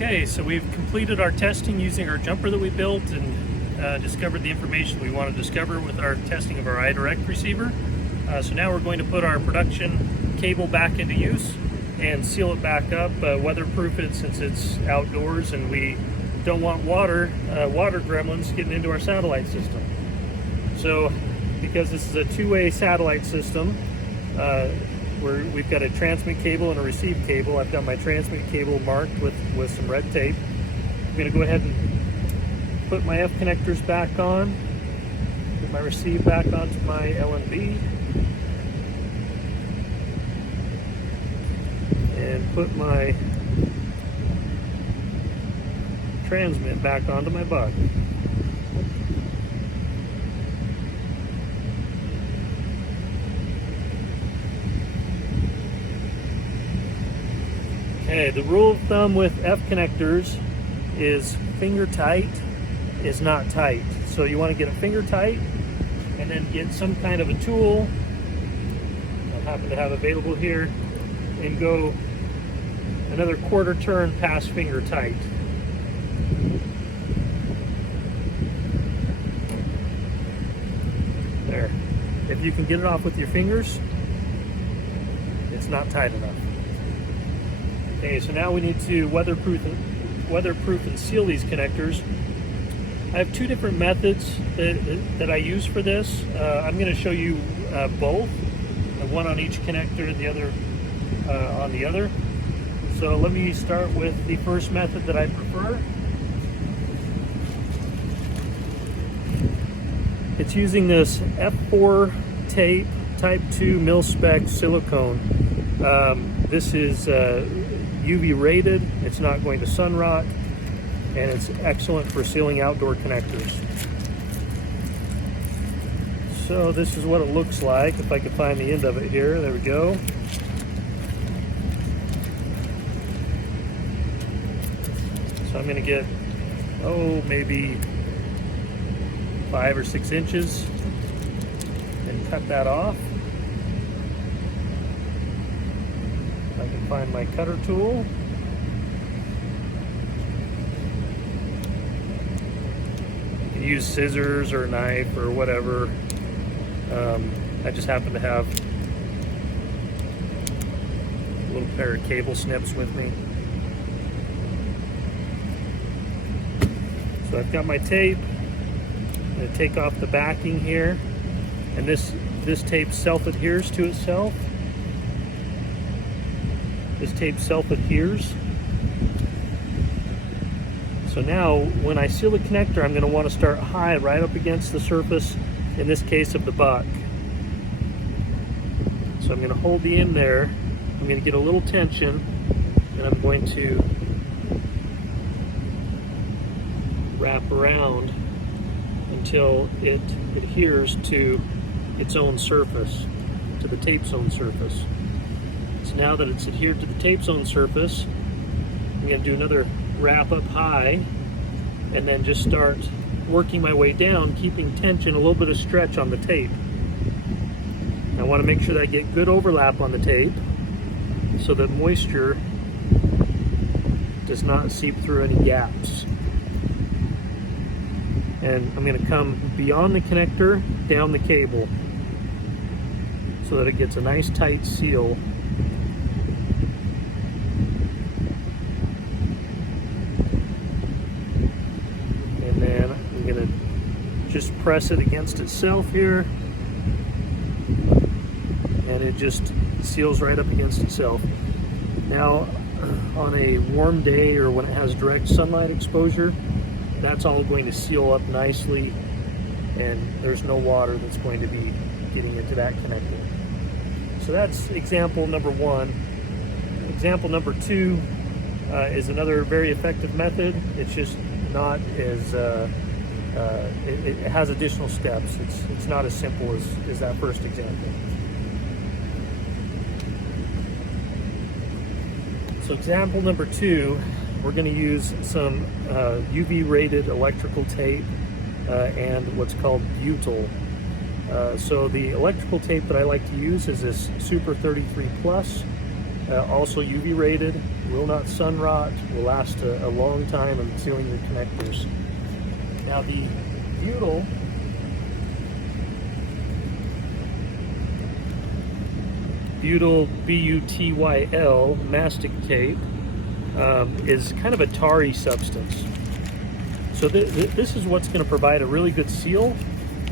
Okay, so we've completed our testing using our jumper that we built and discovered the information we want to discover with our testing of our iDirect receiver. So now we're going to put our production cable back into use and seal it back up, weatherproof it since it's outdoors and we don't want water gremlins getting into our satellite system. So because this is a two-way satellite system, we've got a transmit cable and a receive cable. I've got my transmit cable marked with some red tape. I'm going to go ahead and put my F connectors back on, put my receive back onto my LNB, and put my transmit back onto my buck. Okay, the rule of thumb with F connectors is finger tight is not tight. So you want to get a finger tight and then get some kind of a tool I happen to have available here and go another quarter turn past finger tight. There. If you can get it off with your fingers, it's not tight enough. Okay, so now we need to weatherproof and seal these connectors. I have two different methods that I use for this. I'm going to show you both, one on each connector and the other on the other. So let me start with the first method that I prefer. It's using this F4 tape type 2 mil-spec silicone. This is UV rated, it's not going to sun rot, and it's excellent for sealing outdoor connectors. So this is what it looks like, if I can find the end of it here. There we go. So I'm going to get, maybe 5 or 6 inches and cut that off. I can find my cutter tool. You can use scissors or a knife or whatever. I just happen to have a little pair of cable snips with me. So I've got my tape. I'm going to take off the backing here, and this tape self-adheres to itself. This tape self-adheres. So now when I seal the connector, I'm going to want to start high right up against the surface, in this case of the buck. So I'm going to hold the end there. I'm going to get a little tension, and I'm going to wrap around until it adheres to its own surface, to the tape's own surface. So now that it's adhered to the tape's own surface, I'm going to do another wrap up high and then just start working my way down, keeping tension, a little bit of stretch on the tape. I want to make sure that I get good overlap on the tape so that moisture does not seep through any gaps. And I'm going to come beyond the connector, down the cable, so that it gets a nice tight seal. And then I'm going to just press it against itself here, and it just seals right up against itself. Now, on a warm day or when it has direct sunlight exposure, that's all going to seal up nicely, and there's no water that's going to be getting into that connector. So that's example number one. Example number two is another very effective method. It's just not as, it has additional steps. It's not as simple as that first example. So example number two, we're going to use some UV rated electrical tape and what's called butyl. So the electrical tape that I like to use is this Super 33 Plus. Also UV rated, will not sun rot, will last a long time in sealing your connectors. Now the butyl butyl mastic tape is kind of a tarry substance. So this is what's going to provide a really good seal,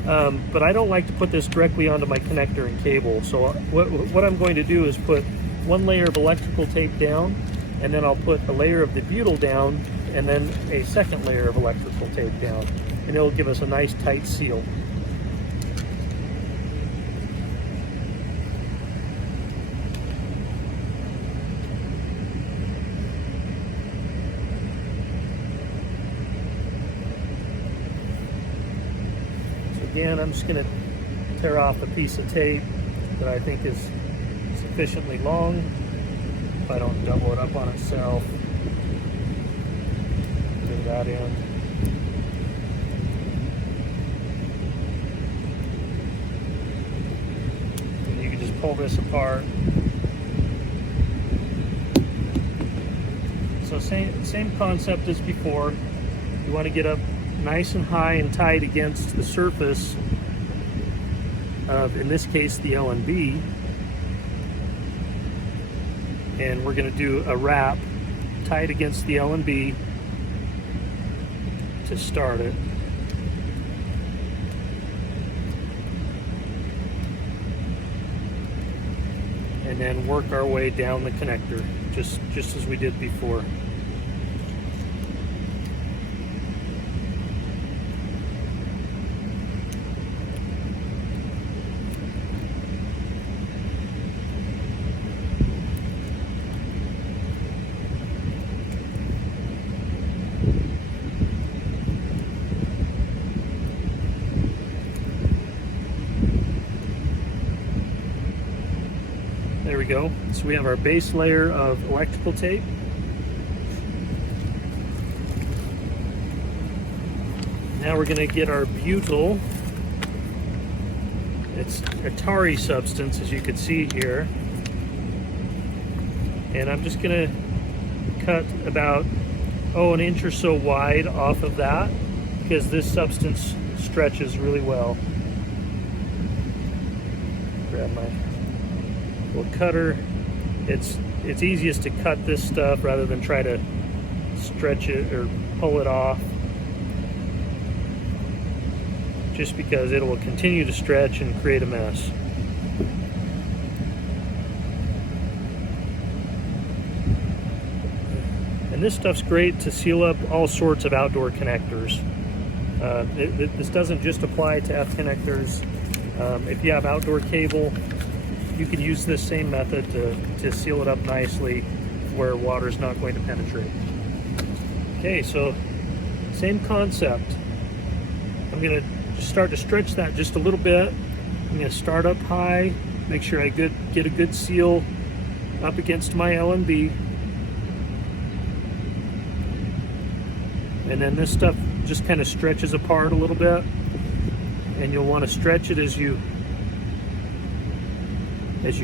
but I don't like to put this directly onto my connector and cable. So what I'm going to do is put one layer of electrical tape down, and then I'll put a layer of the butyl down, and then a second layer of electrical tape down, and it'll give us a nice tight seal. Again, I'm just going to tear off a piece of tape that I think is sufficiently long, if I don't double it up on itself. Do that end. And you can just pull this apart. So same concept as before. You want to get up nice and high and tight against the surface of, in this case, the L&B, and we're going to do a wrap tight against the L&B to start it. And then work our way down the connector, just as we did before. There we go. So we have our base layer of electrical tape. Now we're going to get our butyl. It's a tarry substance, as you can see here. And I'm just going to cut about, an inch or so wide off of that, because this substance stretches really well. Grab my little cutter. It's easiest to cut this stuff rather than try to stretch it or pull it off, just because it will continue to stretch and create a mess. And this stuff's great to seal up all sorts of outdoor connectors. This doesn't just apply to F connectors. If you have outdoor cable, you can use this same method to seal it up nicely where water is not going to penetrate. Okay, so same concept. I'm going to start to stretch that just a little bit. I'm going to start up high, make sure I get a good seal up against my L&B. And then this stuff just kind of stretches apart a little bit, and you'll want to stretch it as you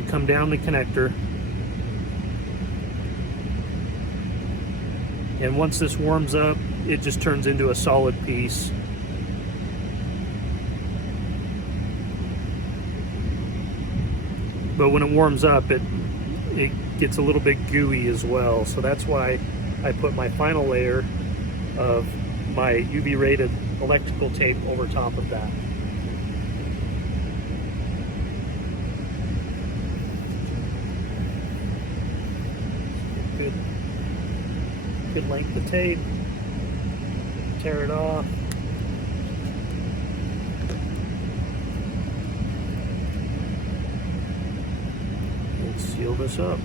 come down the connector. And once this warms up, it just turns into a solid piece. But when it warms up, it gets a little bit gooey as well. So that's why I put my final layer of my UV rated electrical tape over top of that. Good length of tape, tear it off. And seal this up.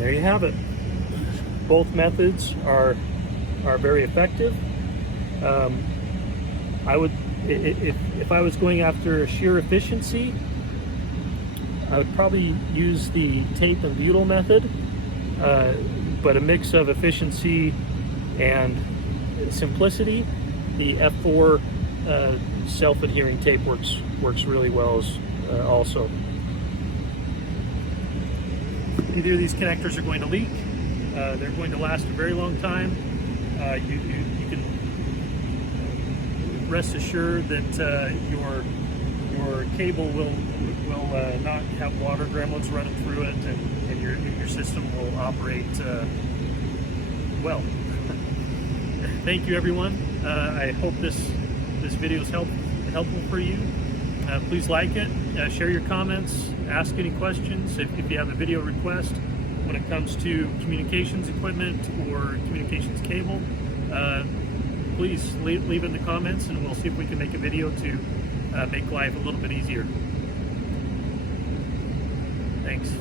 there you have it. Both methods are very effective. I would, if I was going after sheer efficiency, I would probably use the tape and butyl method, but a mix of efficiency and simplicity, the F4 self-adhering tape works really well as also. Either of these connectors are going to leak. They're going to last a very long time. You can rest assured that your cable will not have water gremlins running through it, and your system will operate well. Thank you, everyone. I hope this video is helpful for you. Please like it, share your comments, ask any questions. If you have a video request when it comes to communications equipment or communications cable, please leave it in the comments, and we'll see if we can make a video to make life a little bit easier. Thanks.